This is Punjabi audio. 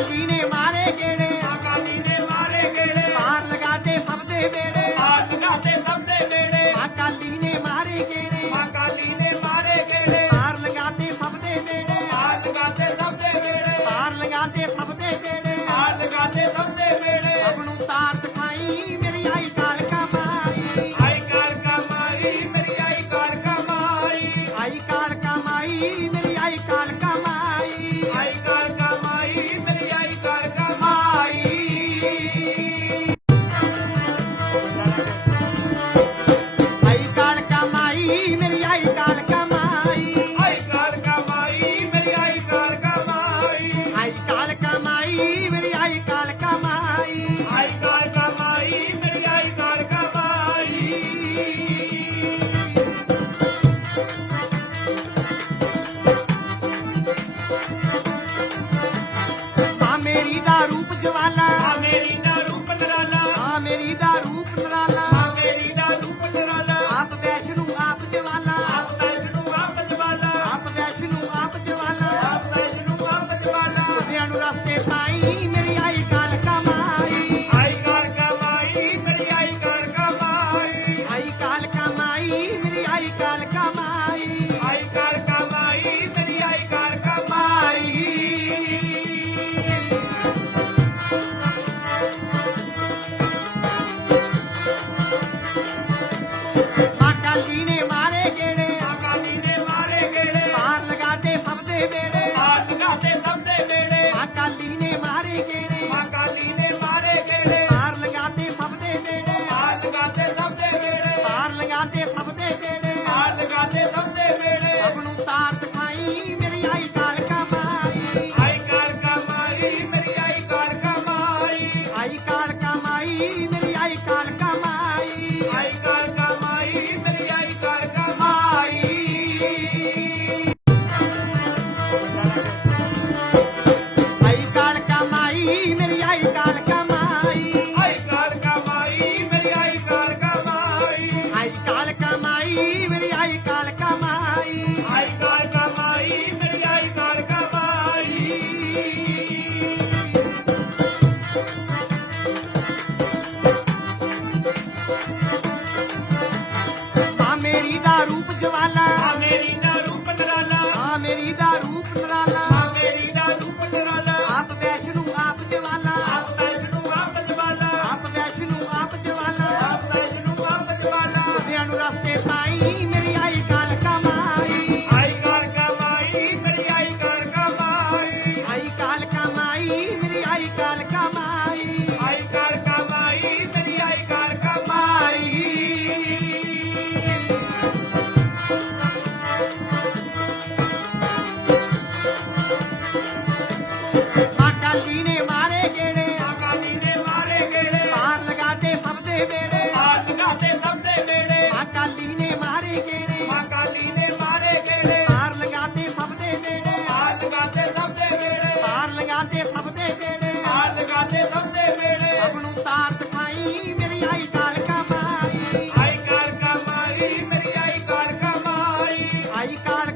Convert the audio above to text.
ਅਕਾਲੀ ਨੇ ਮਾਰੇ ਗੇੜੇ ਅਕਾਲੀ ਨੇ ਮਾਰੇ ਗੇੜੇ ਮਾਰ ਲਗਾਤੇ ਸਭ ਦੇ ਵੇੜੇ ਮਾਰ ਲਗਾਤੇ ਸਭ ਦੇ ਵੇੜੇ ਅਕਾਲੀ ਨੇ ਮਾਰੇ ਗੇੜੇ ਅਕਾਲੀ ਨੇ ਮਾਰੇ ਗੇੜੇ ਮਾਰ ਲਗਾਤੇ ਸਭ ਦੇ ਵੇੜੇ ਮਾਰ ਲਗਾਤੇ ਸਭ ਦੇ ਵੇੜੇ ਮਾਰ ਲਗਾਤੇ ਸਭ ਦੇ ਵੇੜੇ ਮਾਰ ਲਗਾਤੇ ਸਭ ਦੇ ਵੇੜੇ ਸਭ ਨੂੰ ਤਾਰ ਦਿਖਾਈ। ਵੇ ਮੇਰੇ ਅਕਾਲੀ ਨੇ ਮਾਰੇ ਜਿਹੜੇ ਅਕਾਲੀ ਨੇ ਮਾਰੇ ਜਿਹੜੇ। ਮਾਰ ਲਗਾਤੇ ਸਭ ਦੇ ਵੇੜੇ ਮਾਰ ਲਗਾਤੇ ਸਭ ਦੇ ਵੇੜੇ ਮੇਰੀ ਆਈ ਕਾਲ ਆਈ ਕਾਲ ਮਾਈ ਮੇਰੀ ਆਈ ਕਾਲ ਮਾਈ ਆਈ ਕਾਲ